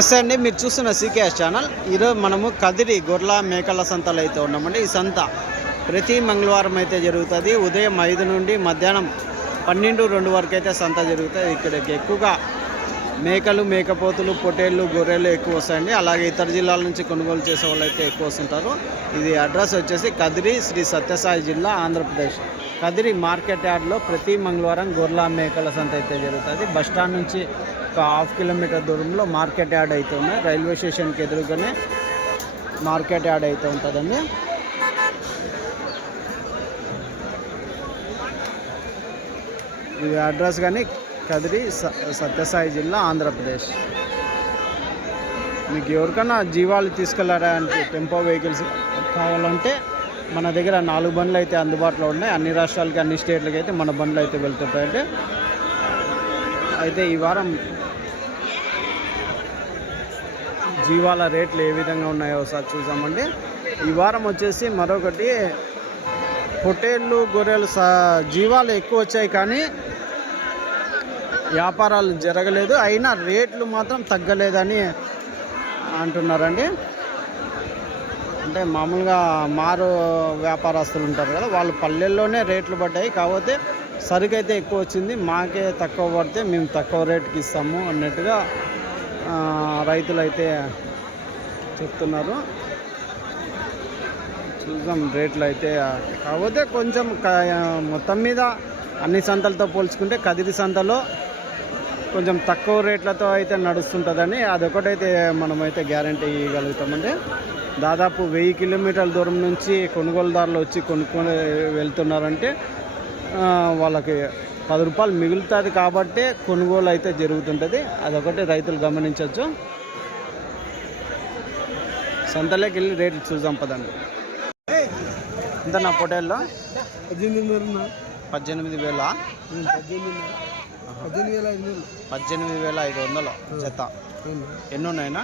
నమస్తే అండి, మీరు చూస్తున్న సీకేఎస్ ఛానల్. ఈరోజు మనము కదిరి గొర్రెల మేకల సంతలో అయితే ఉన్నామండి. ఈ సంత ప్రతి మంగళవారం అయితే జరుగుతుంది. ఉదయం 5 నుండి మధ్యాహ్నం 12-2 వరకు అయితే సంత జరుగుతుంది. ఇక్కడికి ఎక్కువగా మేకలు, మేకపోతులు, పొట్టేళ్ళు, గొర్రెలు ఎక్కువ వస్తాయండి. అలాగే ఇతర జిల్లాల నుంచి కొనుగోలు చేసే వాళ్ళు అయితే ఎక్కువ వస్తుంటారు. ఇది అడ్రస్ వచ్చేసి కదిరి, శ్రీ సత్యసాయి జిల్లా, ఆంధ్రప్రదేశ్. కదిరి మార్కెట్ యార్డ్లో ప్రతి మంగళవారం గొర్రెల మేకల సంత అయితే జరుగుతుంది. బస్టాండ్ నుంచి ఒక 1/2 కిలోమీటర్ దూరంలో మార్కెట్ యార్డ్ అయితే ఉన్నాయి. రైల్వే స్టేషన్కి ఎదురుగానే మార్కెట్ యార్డ్ అయితే ఉంటుందండి. ఇది అడ్రస్ కానీ కదిరి, సత్యసాయి జిల్లా, ఆంధ్రప్రదేశ్. మీకు ఎవరికైనా జీవాలు తీసుకెళ్ళడానికి టెంపో వెహికల్స్ కావాలంటే మన దగ్గర 4 బండ్లు అయితే అందుబాటులో ఉన్నాయి. అన్ని రాష్ట్రాలకి, అన్ని స్టేట్లకి అయితే మన బండ్లు అయితే వెళ్తుంటాయండి. అయితే ఈ వారం జీవాల రేట్లు ఏ విధంగా ఉన్నాయో ఒకసారి చూసామండి. ఈ వారం వచ్చేసి మరొకటి, పొట్టేళ్ళు, గొర్రెలు జీవాలు ఎక్కువ వచ్చాయి కానీ వ్యాపారాలు జరగలేదు. అయినా రేట్లు మాత్రం తగ్గలేదని అంటున్నారండి. అంటే మామూలుగా మారు వ్యాపారస్తులు ఉంటారు కదా, వాళ్ళు పల్లెల్లోనే రేట్లు పడ్డాయి. కాకపోతే సరుకు అయితే ఎక్కువ వచ్చింది, మాకే తక్కువ పడితే మేము తక్కువ రేటుకి ఇస్తాము అన్నట్టుగా రైతులు అయితే చెప్తున్నారు. చూద్దాం రేట్లు అయితే. కాకపోతే కొంచెం మొత్తం మీద అన్ని సంతలతో పోల్చుకుంటే కదిరి సంతలో కొంచెం తక్కువ రేట్లతో అయితే నడుస్తుంటుందని అదొకటైతే మనమైతే గ్యారంటీ ఇవ్వగలుగుతామండి. దాదాపు 1000 కిలోమీటర్ల దూరం నుంచి కొనుగోలుదారులు వచ్చి కొనుక్కొని వెళ్తున్నారంటే వాళ్ళకి 10 రూపాయలు మిగులుతుంది కాబట్టి కొనుగోలు అయితే జరుగుతుంటుంది. అదొకటి రైతులు గమనించవచ్చు. సంతలోకి వెళ్ళి రేట్లు చూద్దాం పదండి. ఎంత నా పొటేల్లో 18,000, 18,500 జత. ఎన్ని ఉన్నాయినా?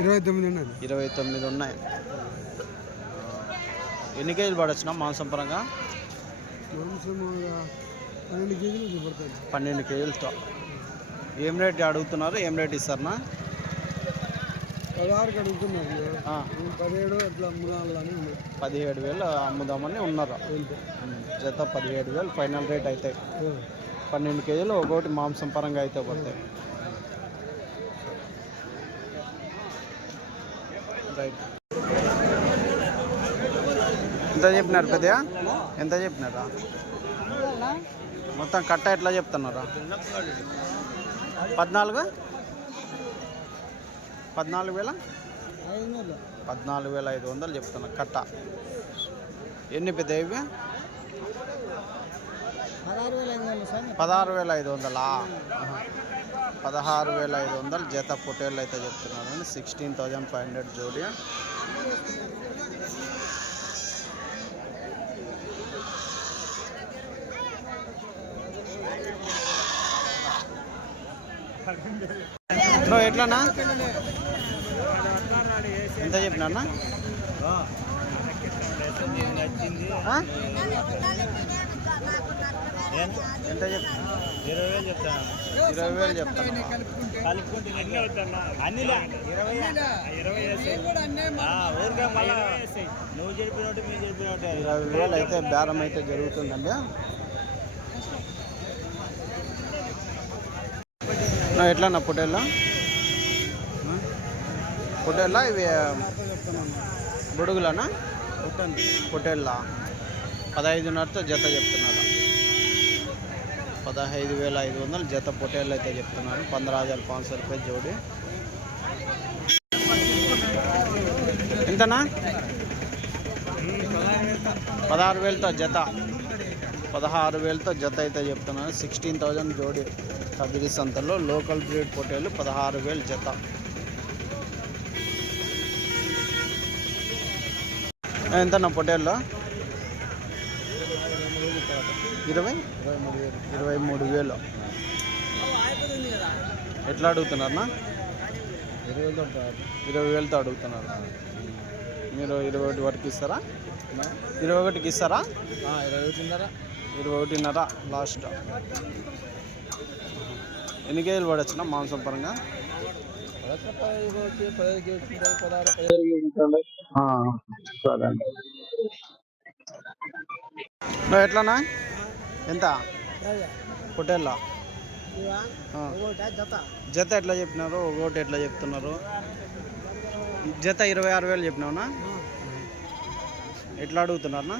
29 ఉన్నాయి. ఎన్ని కేజీలు పడొచ్చునా మాంసం పరంగా? 12 కేజీలతో. ఏం రేట్ అడుగుతున్నారు, ఏం రేట్ ఇస్తారనా? 16 అడుగుతున్నారు. 17,000 అమ్ముదామని ఉన్నారు. జత 17,000 ఫైనల్ రేట్ అయితే. 12 కేజీలు ఒక్కొక్కటి మాంసం పరంగా అయితే పడతాయి. రైట్. ఎంత చెప్పినారు పెద్దగా? ఎంత చెప్పినారా? మొత్తం కట్ట ఎట్లా చెప్తున్నారా? 14,500 చెప్తున్నా కట్ట. ఎన్ని పెద్ద ఇవి? 16,500. 16,500 జత పొట్టేళ్ళు అయితే చెప్తున్నారు. 16,500 జోడి. ఎట్లానా? ఎంత చెప్పినా? ఎంత చెప్తున్నా? 20,000 చెప్తాను. 20,000 చెప్తాను. 20,000 అయితే బేరం అయితే జరుగుతుందండి. ఎట్లా పొట్టేళ్ళ ఇవి బుడుగులనా? పొట్టేళ్ళ 15,500తో జత చెప్తున్నారు. 15,500 జత పొట్టేళ్ళు అయితే చెప్తున్నారు. 15,500 రూపాయలు జోడి. ఎంతనా? 16,000తో జత. 16,000తో జత అయితే చెప్తున్నారు. 16,000 జోడి. కదిరి సంతలో లోకల్ బ్రీడ్ పొట్టేళ్ళు 16,000 జత. ఎంతనా పొట్టేళ్ళు? 23,000. ఎట్లా అడుగుతున్నారన్నా? 20,000తో అడుగుతున్నారు. మీరు 21 వరకు ఇస్తారా? 21కి ఇస్తారా? 21.5 లాస్ట్. ఎన్ని కేజీలు పడొచ్చునా మాంసం పరంగా? సరే అండి. ఎట్లానా ఎంత పొట్టేళ్ళ జత ఎట్లా చెప్పినారు? ఒకటి ఎట్లా చెప్తున్నారు? జత 26,000 చెప్పినావునా? ఎట్లా అడుగుతున్నారనా?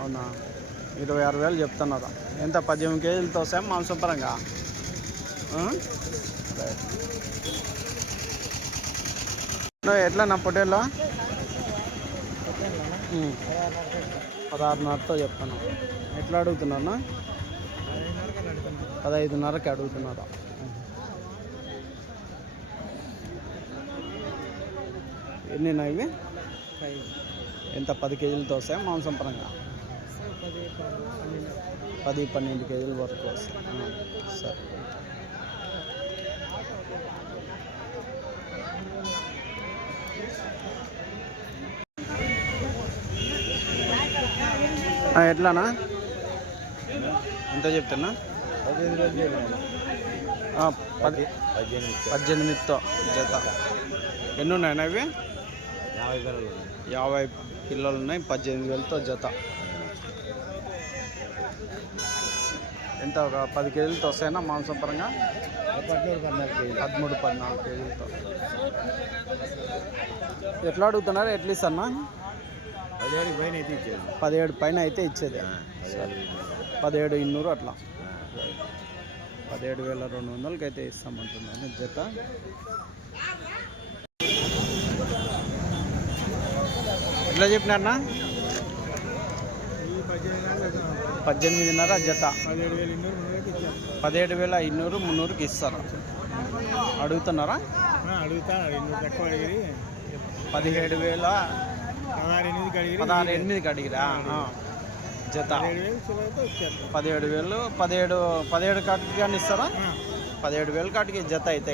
అవునా, 26,000 చెప్తున్నారు. ఎంత 18 కేజీలతో వస్తాయి మాంసం పరంగా? ఎట్లా నా పొట్టేళ్ళ 16,500తో చెప్తాను. ఎట్లా అడుగుతున్నా? 15,500కి అడుగుతున్నారు. ఎన్ని ఇవి? ఎంత 10 కేజీలతో వస్తాయి మాంసం పరంగా? 10-12 కేజీల వరకు వస్తాయి. సరే. ఎట్లానా? ఎంత చెప్తున్నా? 18తో జత. ఎన్ని ఉన్నాయన్నా ఇవి? 50 పిల్లలు ఉన్నాయి. 18,000తో జత. ఎంత ఒక 10 కేజీలతో వస్తాయన్నా మాంసం పరంగా? 13-14 కేజీలతో. ఎట్లా అడుగుతున్నారు? ఎట్లా ఇస్తానా? 17 పైన అయితే ఇచ్చేది. 17,200 అట్లా. 17,200కి అయితే ఇస్తామంటున్నాను జత. ఎట్లా చెప్పినారన్నా? 18,500 జత. 17,500 300కి ఇస్తారా? అడుగుతున్నారా? 17,000 16,800కి అడిగిరా జత. 17,000 17 కాటికి కానీ ఇస్తారా? 17,000 కాటికి జత అయితే.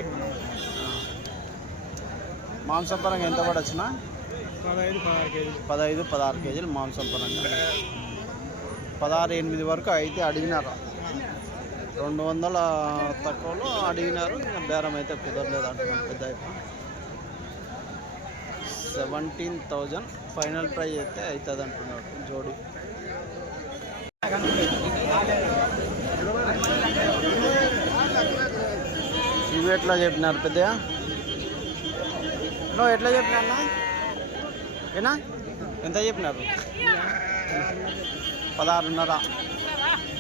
మాంసం పరంగా ఎంత పడచ్చునా? 15-16 కేజీలు మాంసం పరంగా. 16,800 వరకు అయితే అడిగినారు. 200 తక్కువలో అడిగినారు. బేరం అయితే కుదరలేదు అంటున్నాను. పెద్ద 17,000 ఫైనల్ ప్రైజ్ అయితే అవుతుంది అంటున్నాడు జోడి. ఇవి ఎట్లా చెప్పినారు పెద్దగా? నువ్వు ఎట్లా చెప్పినా? ఏనా ఎంత చెప్పినారు? 16,500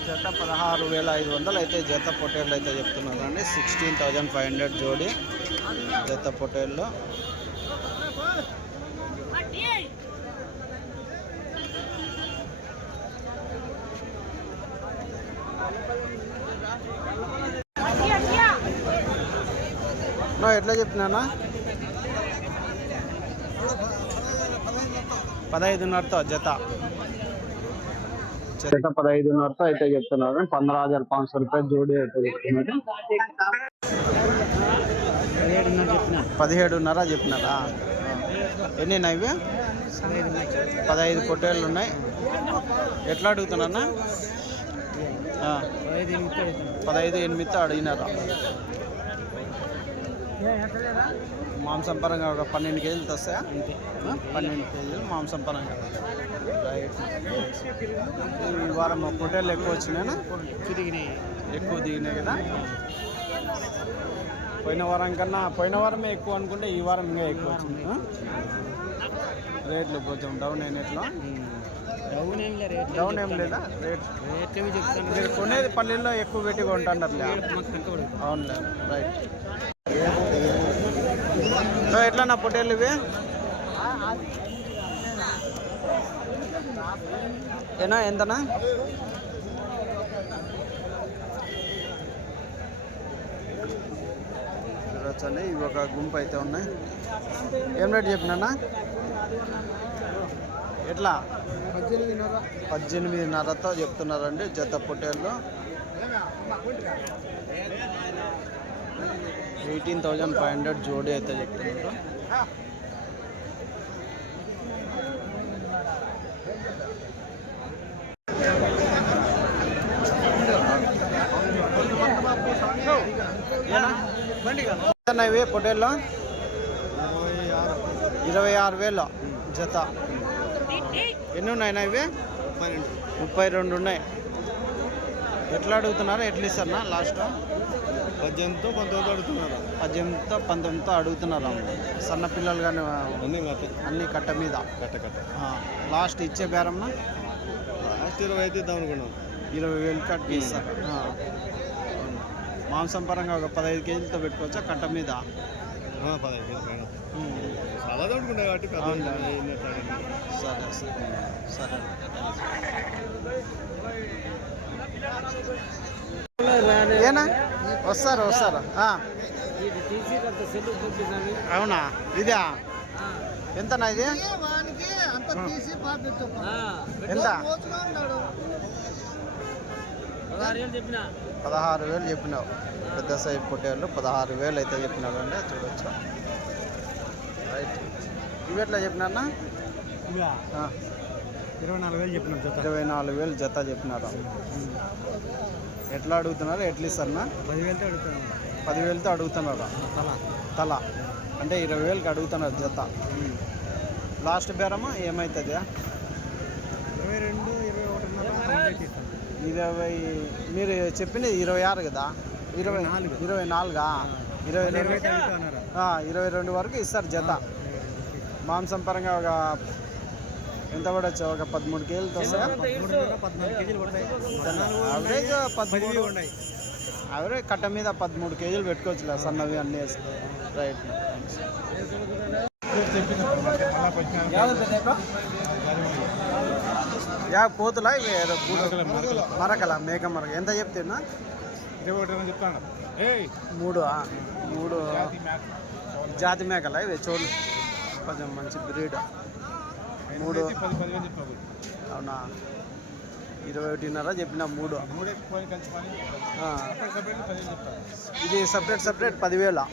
జత. 16,500 అయితే జత పొట్టేళ్ళు అయితే చెప్తున్నారు అండి. 16,500 జోడి జత పొట్టేళ్ళు. ఎట్లా చెప్పినా? 15,500తో జత. 15,500తో అయితే చెప్తున్నారు. 15,500 రూపాయలు జోడి అయితే చెప్తున్నారు. 17,500 చెప్పినారా? ఎన్ని ఇవి? 15 పొట్టేళ్ళు ఉన్నాయి. ఎట్లా అడుగుతున్నా? 15,800తో అడిగినారా? మాంసం పరంగా ఒక 12 కేజీలు వస్తాయా? 12 కేజీలు మాంసం పరంగా. రైట్. ఈ వారం పొట్టేళ్ళు ఎక్కువ వచ్చినాయినా? ఎక్కువ దిగినాయి కదా. పోయిన వారమే ఎక్కువ అనుకుంటే ఈ వారం ఇంకా ఎక్కువ వచ్చింది. రేట్లు కొంచెం డౌన్ అయినట్లు. డౌన్ ఏం లేదా? రేట్ మీరు కొనేది పల్లెల్లో ఎక్కువ పెట్టి కొంటాండర్లే. అవునులే. రైట్. ఎట్లా నా పొట్టేళ్ళు ఇవి? ఏనా ఎంతనా? చూడొచ్చండి. ఇవి ఒక గుంపు అయితే ఉన్నాయి. ఏం రేట్ చెప్పినా? ఎట్లా? 18,500తో చెప్తున్నారండి జత పొట్టేళ్ళు. 18,500 జోడి అయితే చెప్తున్నారు. ఇవి పొట్టేళ్ళు 26,000 జత. ఎన్ని ఉన్నాయినా ఇవి? 32 ఉన్నాయి. ఎట్లా అడుగుతున్నారు? ఎట్లా ఇస్తారన్నా లాస్ట్? 18తో 19తో అడుగుతున్నారు. 18తో 19తో అడుగుతున్నారు. సన్న పిల్లలు కానీ అన్ని కట్ట మీద కట్ట లాస్ట్ ఇచ్చే బేరమ్నా? లాస్ట్ 20 అయితే ఇద్దాం అనుకున్నాం. 20,000 కట్టి ఇస్తారు. మాంసం పరంగా ఒక 15 కేజీలతో పెట్టుకోవచ్చా కట్ట మీద? 15 కేజీలు పైన చాలా తోడుకుంటాయి కాబట్టి సరే సరే. ఏనా వస్తారు. అవునా? ఇదా ఎంతనా ఇది? ఎంత? 16,000 చెప్పినావు. పెద్ద సైజు పొట్టేళ్ళు 16,000 అయితే చెప్పినావు అండి. చూడొచ్చు. రైట్. ఇవి ఎట్లా చెప్పినారన్నా? 24,000 చెప్పినాం. 24,000 జత చెప్పినారు. ఎట్లా అడుగుతున్నారు? ఎట్లా ఇస్తారన్నా? 10,000తో అడుగుతున్నారు. తల అంటే 20,000కి అడుగుతున్నారు జత. లాస్ట్ బేరమా ఏమవుతుంది? 22, 20. మీరు చెప్పింది 26 కదా? 24. 22 వరకు ఇస్తారు జత. మాంసం పరంగా ఒక ఎంత పడవచ్చు? ఒక 13 కేజీలతో వస్తాయా? 14 కేజీలు పడతాయి. యావరేజ్ 13. యావరేజ్ కట్ట మీద 13 కేజీలు పెట్టుకోవచ్చు సన్నవి అన్నీ వేస్తే. రైట్. పోతులా మరకల మేక మరక ఎంత చెప్తున్నా? 21 చెప్తాను. 3 జాతి మేకలా ఇవి? చోళ్ళు కొంచెం మంచి బ్రీడ్. 3 అవునా? 21.5 చెప్పిన. 3 ఇది సపరేట్ 10,000.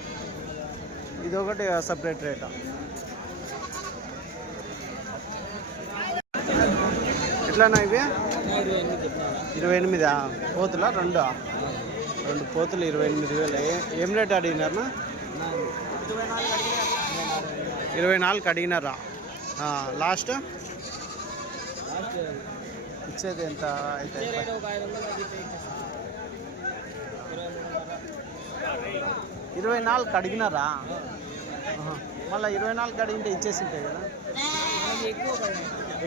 ఇది ఒకటి సపరేట్ రేట్. ఎట్లానా ఇవి? 28. పోతులా? 2 పోతులు 28,000. ఏం రేట్ అడిగినారనా? 24కి అడిగినారా? లాస్ట్ ఇచ్చేది ఎంత అయితే? 24కి అడిగినారా? మళ్ళీ 24కి అడిగితే ఇచ్చేసి ఉంటాయి కదా?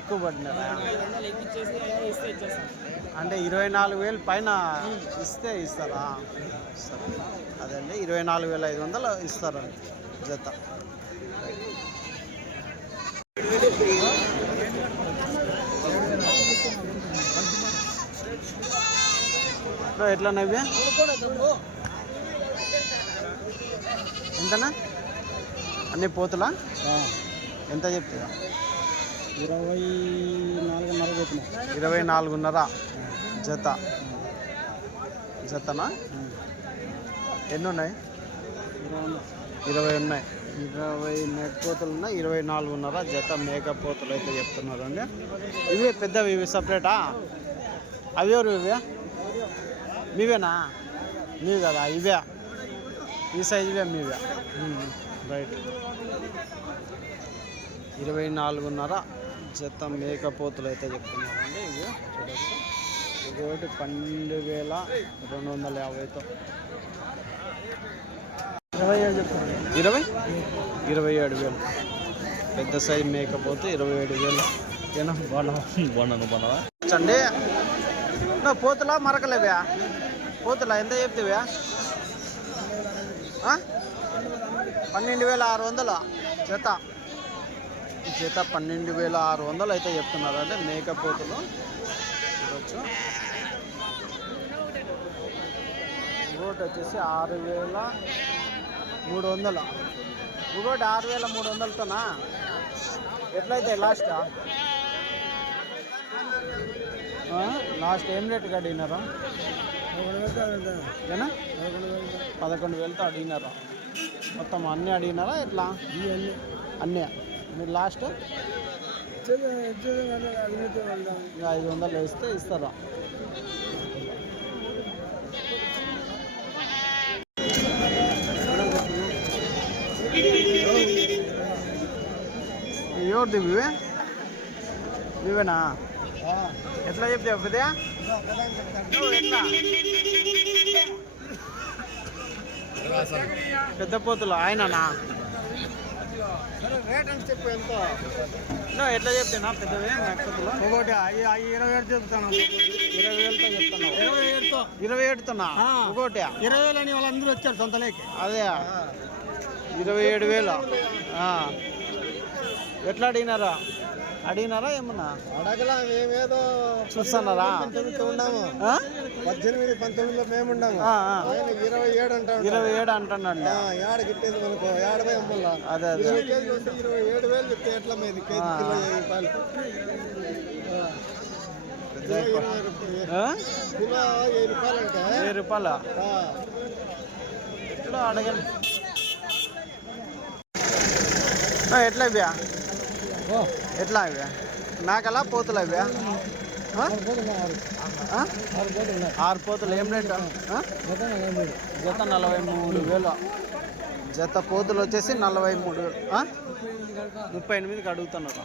ఎక్కువ పడినారా? అంటే 24,000 పైన ఇస్తే ఇస్తారా? సరే అదండి. 24,500 ఇస్తారు జత. ఎట్లా నవ్వే? ఎంతనా? అన్నీ పోతులా? ఎంత చెప్తా? 24,500 జత. జతనా? ఎన్ని ఉన్నాయి? 20 ఉన్నాయి. 20 మేకపోతులు ఉన్నాయి. 24,500 జత మేకపోతులు అయితే చెప్తున్నారు అండి. ఇవి పెద్దవి, ఇవి సపరేటా? అవి ఎవరు? ఇవే మీవేనా? మీవి కదా ఇవే? ఈ సైజువే మీవే? రైట్. 24,500 జత మేకపోతులు అయితే చెప్తున్నారండి. ఇవి చూడచ్చు. ఇంకొకటి 12,250తో 27,000. పెద్ద సైజు మేకపోతే 27,000. ఏనా బాగున్నావా? చండి పోతులా మరకలేవా? పోతులా ఎంత చెప్తావా? 12,600 జత. జత 12,600 అయితే చెప్తున్నారు అంటే మేకపోతులు. చూడవచ్చు. ఇంకోటి వచ్చేసి 6,300. ఇంకోటి 6,300తోనా? ఎట్లయితే లాస్ట్? లాస్ట్ ఏం రేటుకి అడిగినారా? 11,000తో అడిగినారా? మొత్తం అన్నీ అడిగినారా ఎట్లా? అన్నీ. మీరు లాస్ట్ 500 వేస్తే ఇస్తారా? ఎవరిది ఇవేనా ఎట్లా చెప్తావు పెద్దయా ఎట్లా పెద్ద పోతులు ఆయననా రేట్ అని చెప్పు ఎంత ఎట్లా చెప్తున్నా పెద్దవి నక్షత్రాలు ఒకటి 27 చెప్తాను 20,000తో చెప్తున్నావు 27తోనా ఒకటి 20,000 అని వాళ్ళందరూ వచ్చారు సొంతలేకి అదే 27,000 ఎట్లా అడిగినారా ఏమన్నా అడగలా మేమేదో చూస్తున్నారా ఉన్నాము 18 19లో మేము ఉన్నాము ఆయన 27 అంటాడు 27 అంటున్నాడు ఏడ గిట్టేది మనకు 50 అమ్మల్లా అదే అదే 27,000 చెప్తే ఎట్లా మీద కేజీ కిలో 20 రూపాయలు అంటే 1000 రూపాయలు ఎట్లా అడగండి ఎట్లా ఇవ్యా ఎట్లా ఇవ్యా మేకలా పోతులు ఇవ్యా 6 పోతులు ఏం రేటు జత 43,000 జత పోతులు వచ్చేసి 43,000 38కి అడుగుతున్నారు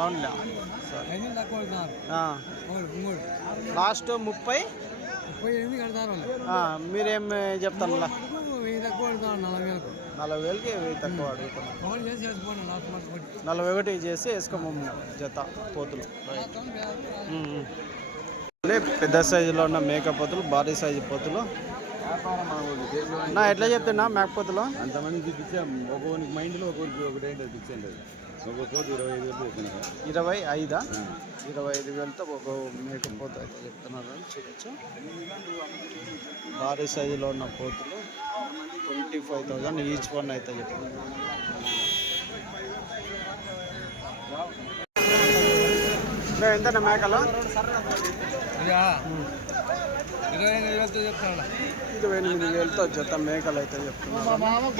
అవునులే లాస్ట్ 30 మీరేం చెప్తాను 40,000కి తక్కువ అడుగుతున్నాను 41 చేసి వేసుకోమమ్మ జత పోతులు పెద్ద సైజులో ఉన్న మేక పోతులు భారీ సైజు పోతులు ఎట్లా చెప్తున్నా మేకపోతులు అంతమంది ఇప్పించాము ఒక్కొక్కరికి మైండ్లో ఒక్కొక్కరికి ఒకటి ఏంటో ఇప్పించండి ఒక్కొక్క కోటి 25,000 25,000తో ఒక మేకపోతు అయితే చెప్తున్నారని చూడొచ్చు భారీ సైజులో ఉన్న పోతులు 25,000 ఈచ్ వన్ అయితే చెప్తున్నారు ఎంతనా మేకలు 28,000తో జత మేకలు అయితే చెప్తున్నారు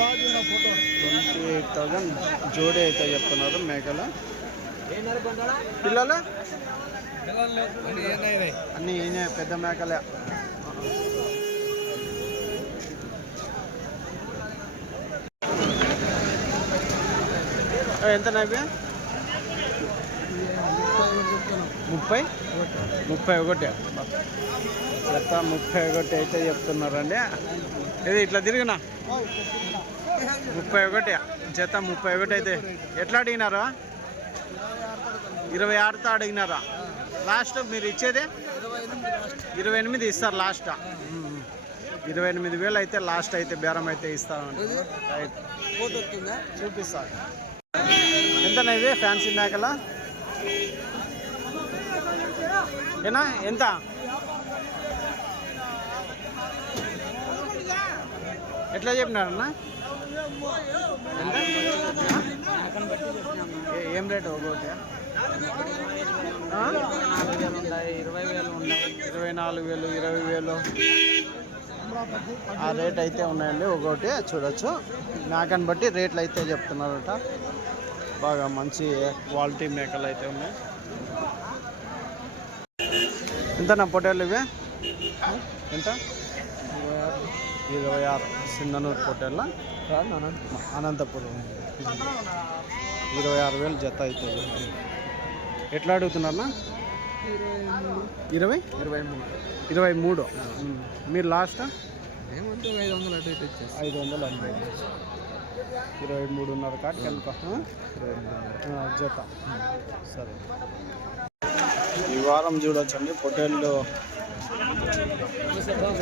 28,000 జోడీ అయితే చెప్తున్నారు మేకలు పిల్లలు అన్నీ ఈయన పెద్ద మేకలే ఎంత నవ్వి 31 జత 31 అయితే చెప్తున్నారండి ఇది ఇట్లా తిరిగినా 31 జత 31 అయితే ఎట్లా అడిగినారా 26తో అడిగినారా లాస్ట్ మీరు ఇచ్చేది 28 ఇస్తారు లాస్ట్ 28,000 అయితే లాస్ట్ అయితే బేరం అయితే ఇస్తామండి రైట్ చూపిస్తారు ఎంతనా ఇవి ఫ్యాన్సీ మేకల ఏనా ఎంత ఎట్లా చెప్పినారన్నా ఎంత ఏం రేటు ఒకటి 24,000 20,000 ఆ రేట్ అయితే ఉన్నాయండి ఒకటి చూడొచ్చు మేకని బట్టి రేట్లు అయితే చెప్తున్నారట బాగా మంచి క్వాలిటీ మేకలు అయితే ఉన్నాయి ఎంత నా పొట్టేళ్ళు ఇవి ఎంత 26 సింధనూరు పొట్టేళ్ళ అనంతపురం 26,000 జత అయితే ఎట్లా అడుగుతున్నారన్నా 23 మీరు లాస్ట్ 500 23.5 కాటికి అనుకో జత సరే ఈ వారం చూడొచ్చండి పొట్టేళ్ళు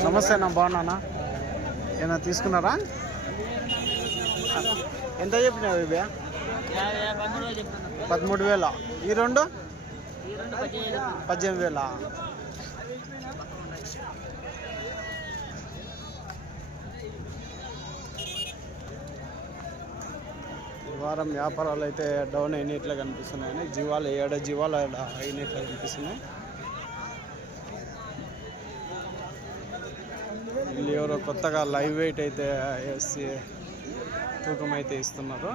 నమస్తే నా బాగున్నానా ఏమైనా తీసుకున్నారా ఎంత చెప్పినావు ఇవి 13,000 ఈ రెండు 18,000 వారం వ్యాపారాలు అయితే డౌన్ అయినట్లుగా కనిపిస్తున్నాయని జీవాలు 7 జీవాలు అయినట్లుగా కనిపిస్తున్నాయి వీళ్ళు ఎవరో కొత్తగా లైవ్ వెయిట్ అయితే వేసి తూకం అయితే ఇస్తున్నారు